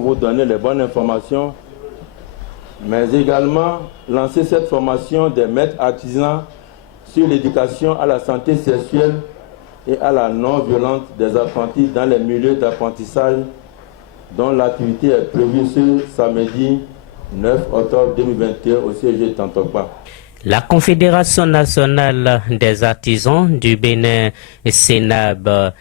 pour vous donner les bonnes informations, mais également lancer cette formation des maîtres artisans sur l'éducation à la santé sexuelle et à la non-violence des apprentis dans les milieux d'apprentissage, dont l'activité est prévue ce samedi 9 octobre 2021 au CEG Tantokpa. La Confédération nationale des artisans du Bénin, Sénab,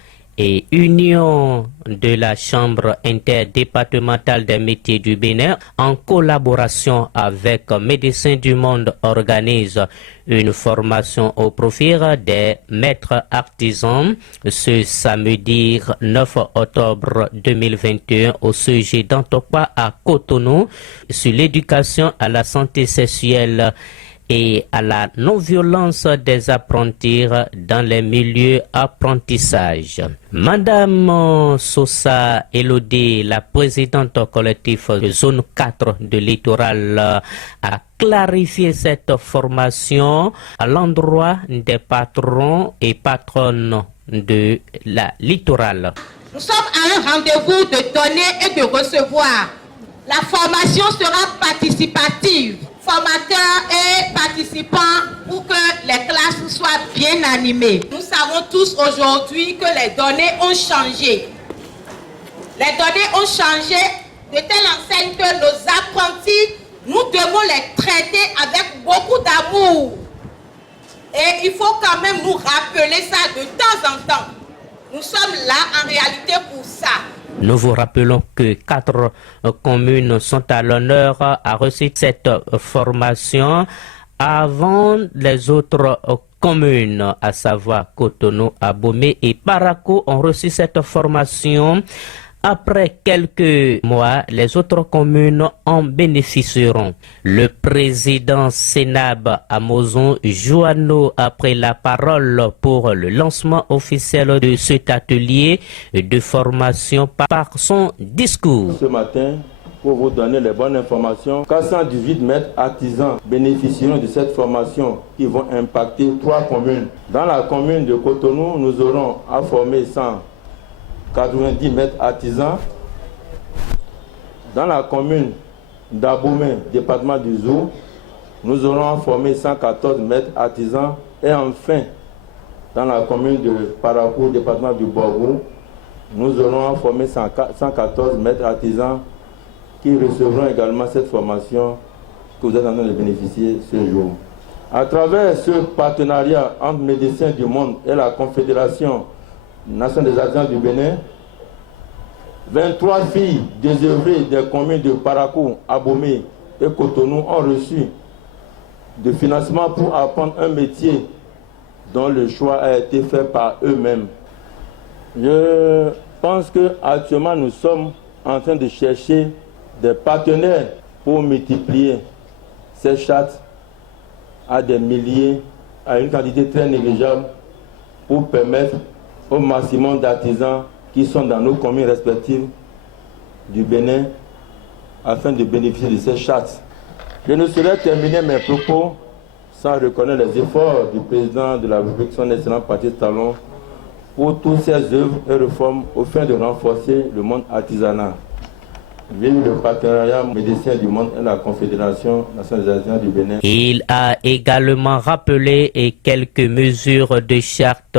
et Union de la Chambre interdépartementale des métiers du Bénin, en collaboration avec Médecins du Monde, organisent une formation au profit des maîtres artisans ce samedi 9 octobre 2021 au CEG d'Antokpa à Cotonou sur l'éducation à la santé sexuelle et à la non-violence des apprentis dans les milieux apprentissage. Madame Sosa Elodie, la présidente collective de zone 4 de littoral, a clarifié cette formation à l'endroit des patrons et patronnes de la littoral. Nous sommes à un rendez-vous de donner et de recevoir. La formation sera participative. Formateurs et participants pour que les classes soient bien animées. Nous savons tous aujourd'hui que les données ont changé. Les données ont changé de telle enseigne que nos apprentis, nous devons les traiter avec beaucoup d'amour. Et il faut quand même nous rappeler ça de temps en temps. Nous sommes là en réalité pour ça. Nous vous rappelons que 4 communes sont à l'honneur à recevoir cette formation avant les autres communes, à savoir Cotonou, Abomey et Parakou ont reçu cette formation. Après quelques mois, les autres communes en bénéficieront. Le président Sénab Amozon Joanneau a pris la parole pour le lancement officiel de cet atelier de formation par son discours. Ce matin, pour vous donner les bonnes informations, 418 maîtres artisans bénéficieront de cette formation qui vont impacter 3 communes. Dans la commune de Cotonou, nous aurons à former 190 maîtres artisans. Dans la commune d'Abomey, département du Zou, nous aurons formé 114 maîtres artisans. Et enfin, dans la commune de Parakou, département du Borgou, nous aurons formé 114 maîtres artisans qui recevront également cette formation que vous êtes en train de bénéficier ce jour. À travers ce partenariat entre Médecins du Monde et la Confédération nationale des artisans du Bénin, 23 filles désœuvrées des communes de Parakou, Abomey et Cotonou ont reçu de financement pour apprendre un métier dont le choix a été fait par eux-mêmes. Je pense qu'actuellement nous sommes en train de chercher des partenaires pour multiplier ces chartes à des milliers, à une quantité très négligeable, pour permettre au maximum d'artisans qui sont dans nos communes respectives du Bénin afin de bénéficier de ces chartes. Je ne saurais terminer mes propos sans reconnaître les efforts du président de la République, son excellent Patrice Talon, pour toutes ces œuvres et réformes au fin de renforcer le monde artisanal. Vive le partenariat Médecins du Monde et la Confédération nationale des artisans du Bénin. Il a également rappelé quelques mesures de charte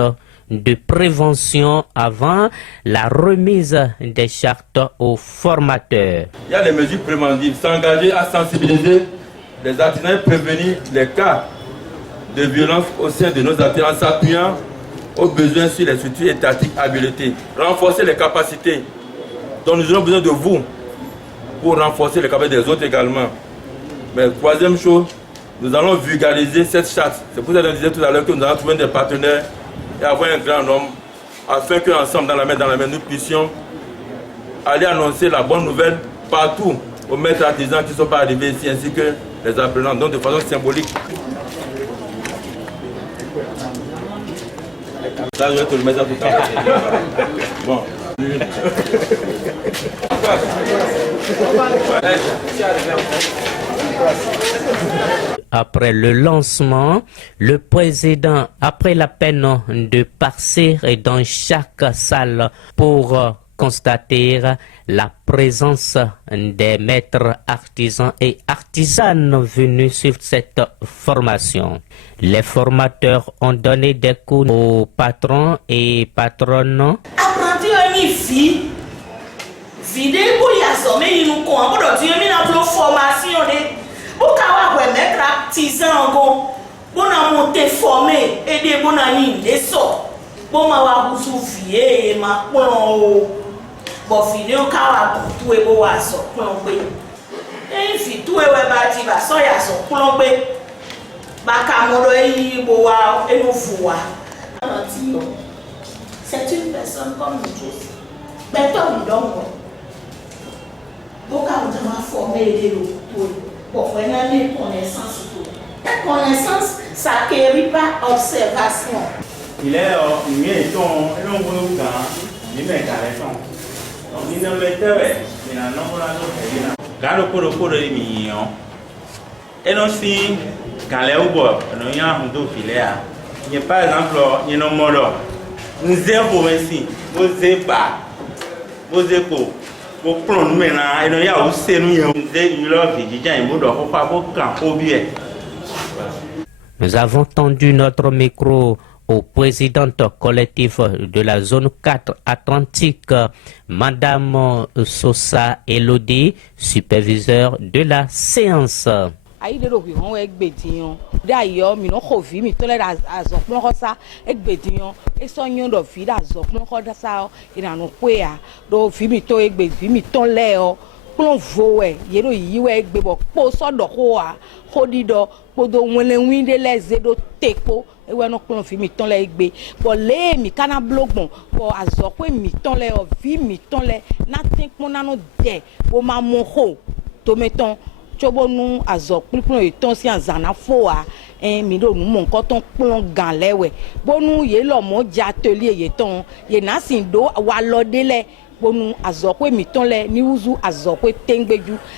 de prévention avant la remise des chartes aux formateurs. Il y a des mesures préventives, s'engager à sensibiliser les artisans et prévenir les cas de violence au sein de nos artisans en s'appuyant aux besoins sur les structures étatiques habilitées. Renforcer les capacités dont nous aurons besoin de vous pour renforcer les capacités des autres également. Mais troisième chose, nous allons vulgariser cette charte. C'est pour ça que je disais tout à l'heure que nous allons trouver des partenaires et avoir un grand nombre afin qu'ensemble, dans la main, nous puissions aller annoncer la bonne nouvelle partout aux maîtres artisans qui ne sont pas arrivés ici ainsi que les apprenants, donc de façon symbolique. Ça, je vais te le mettre tout à l'heure. Bon. Après le lancement, le président a pris la peine de passer dans chaque salle pour constater la présence des maîtres artisans et artisanes venus suivre cette formation. Les formateurs ont donné des cours aux patrons et patronnes. Bon a monté formé et des bon amis des sorts. Bon ma wa soufier ma plon bon fini on ka wa tout e bo wa so plon pe. E fi tout e we ba ti ba so ya so plon pe. Ba ka mo do e bo wa e no fu wa. C'est une personne comme nous tous. Ben toi donc. Bon ka on va former des lots. Bon faire une connaissance tout. La connaissance, ça ne guérit pas observation. Il est mieux et on voit il met à l'éton. Donc il ne met pas, il n'a pas de pour le million. Et non, si, quand les ouvres, nous y a un dos filet. Il n'y a par exemple, il y a un molo. Nous avons ici, vous n'avez pas, vous avez pas. Vous prenez maintenant, et nous y a aussi nous avons dit, il ne faut pas vous bien. Nous avons tendu notre micro au présidente collective de la zone 4 Atlantique, Madame Sosa Elodie, superviseur de la séance. Plon voe yero yiwe gbebo po so do ho a hodido podo wele winde le zedo tepo ewe no plon fi mi ton le gbe bo le mi kana blogbon bo azokwe mi ton le o vi mi ton le na tin pon na no de bo ma mo ho to meton chobo nu azokwe plon e ton si anzana fo a mi do nu mo nkan ton plon gan lewe bo nu ye lo mo ja atelier ye ton ye na sin do wa lo dele.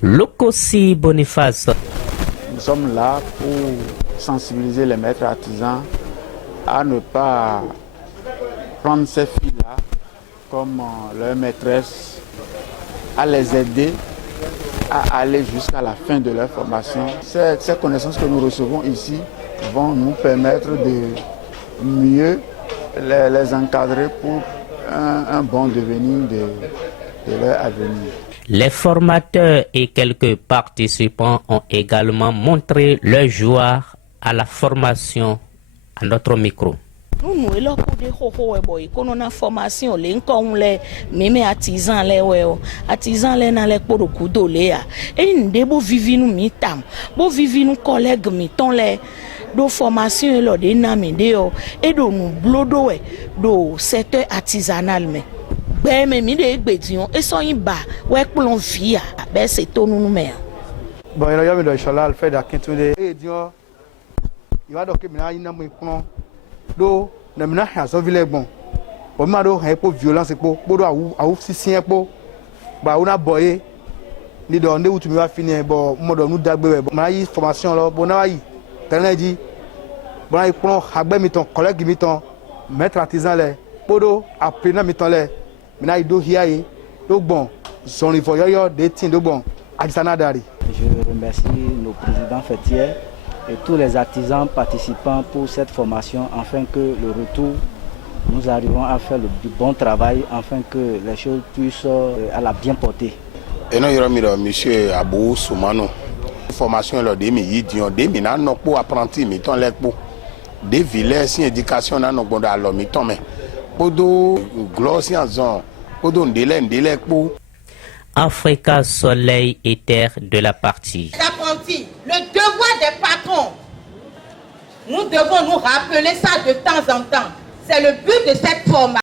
Lokosi Boniface. Nous sommes là pour sensibiliser les maîtres artisans à ne pas prendre ces filles-là comme leur maîtresse, à les aider à aller jusqu'à la fin de leur formation. Ces connaissances que nous recevons ici vont nous permettre de mieux les encadrer pour un bon devenir de leur avenir. Les formateurs et quelques participants ont également montré leur joie à la formation à notre micro. Nous là pour des ho boy qu'on a formation les comme les même artisans les artisans les na les pour kudo les et ndebo vivi nous mitam bo vivi nous collègues miton les do formation là de na mindeo et do nous blodo do secteur artisanal mais ben mais mi de gbedion et so yin ba we plon via ben c'est to nous mais bon il y a me inchallah le fait d'akintunde et dio il va donc mina ina mo plon do na mina ha so vile gbon o ma do he po violence po do awu sisien po ba una boye ni do nde wutu mi va finir bo mo do nu dagbe bo ma yi formation lo bo na yi tele di bo na yi plon agbe mi ton collègue mi ton maître artisan le podo apprenant mi ton le mina yi do hiaye do bon son ifo yoyo de tin do bon artisanat dari. Je remercie nos présidents fêtiers et tous les artisans participants pour cette formation afin que le retour, nous arrivons à faire du bon travail afin que les choses puissent à la bien porter. Et nous avons monsieur Abou Soumano. Formation là des millions des mina non pour apprentis mettons les pour des villes si éducation na non bon dans l'homme mettons mais pour do gloire si en zone pour do délai pour Africa Soleil et Terre de la partie. Apprentis, le devoir des patrons, nous devons nous rappeler ça de temps en temps. C'est le but de cette formation.